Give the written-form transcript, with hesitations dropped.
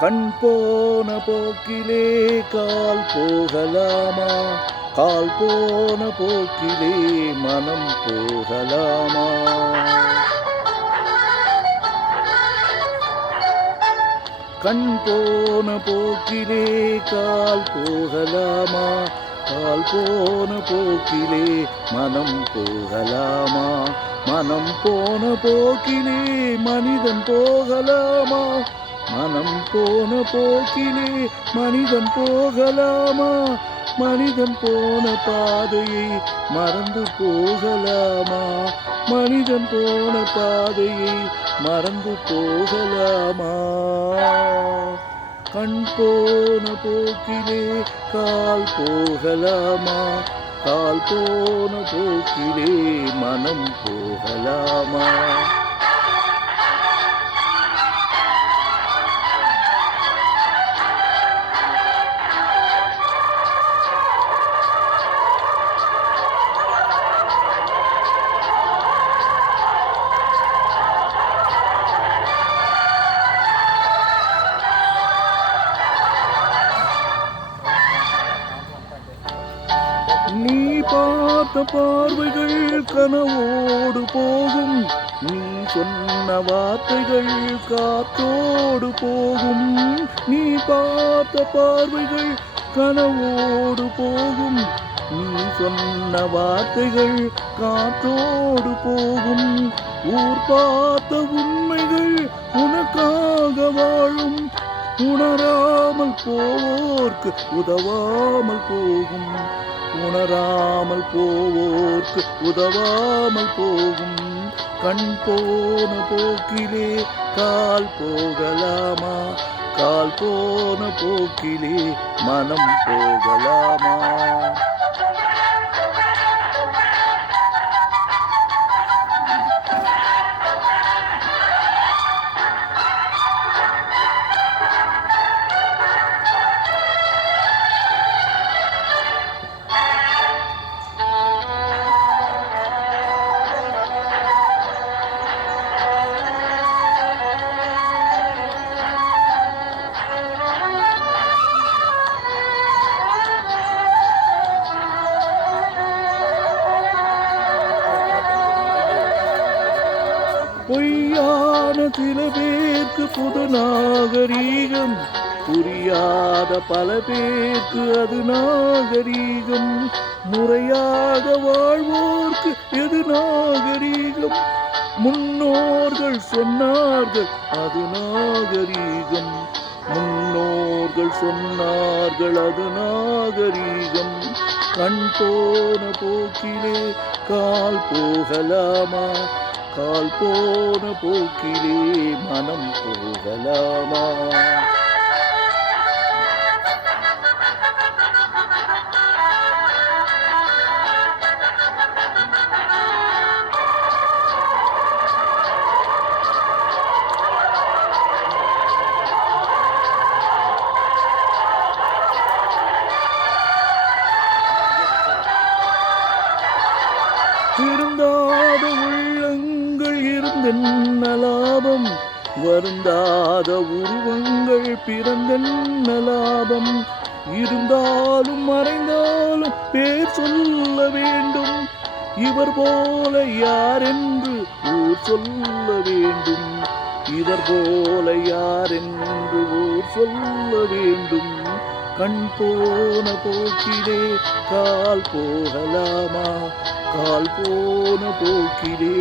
கண் போன போக்கிலே கால் போகலாமா? கால் போன போக்கிலே மனம் போகலாமா? கண் போன போக்கிலே கால் போகலாமா? கால் போன போக்கிலே மனம் போகலாமா? மனம் போன போக்கிலே மனிதன் போகலாமா? மனம் போன போக்கிலே மனிதன் போகலாமா? மனிதன் போன பாதையை மறந்து போகலாமா? மனிதன் போன பாதையை மறந்து போகலாமா? கண் போன போக்கிலே கால் போகலாமா? கால் போன போக்கிலே மனம் போகலாமா? நீ பார்த்த பார்வைகள் கனவோடு போகும். நீ சொன்ன வார்த்தைகள் காற்றோடு போகும். நீ பார்த்த பார்வைகள் கனவோடு போகும். நீ சொன்ன வார்த்தைகள் காற்றோடு போகும். ஊர் பார்த்த உண்மைகள் உனக்காக வாழும். உணராமல் போவோர்க்கு உதவாமல் போகும். உணராமல் போவோர்க்கு உதவாமல் போகும். கண் போன போக்கிலே கால் போகலாமா? கால் போன போக்கிலே மனம் போகலாமா? பொய்யான சில பேருக்கு புது நாகரீகம். புரியாத பல பேருக்கு அது நாகரீகம். முறையாக வாழ்வோர்க்கு எது நாகரீகம்? முன்னோர்கள் சொன்னார்கள் அது நாகரீகம். முன்னோர்கள் சொன்னார்கள் அது நாகரீகம். கண் போன போக்கிலே கால் போகலாமா? கால் போன போக்கிலே மனம் போகலாமா? திருந்தாத உள்ளங்கள் இருந்தென்ன லாபம்? வருந்தாத உருவங்கள் பிறந்தென்ன லாபம்? இருந்தாலும் மறைந்தாலும் பேர் சொல்ல வேண்டும். இவர் போல யார் என்று ஊர் சொல்ல வேண்டும். இவர் போல யார் என்று ஊர் சொல்ல வேண்டும். கண் போன போக்கிலே கால் போகலாமா? கால் போன போக்கிலே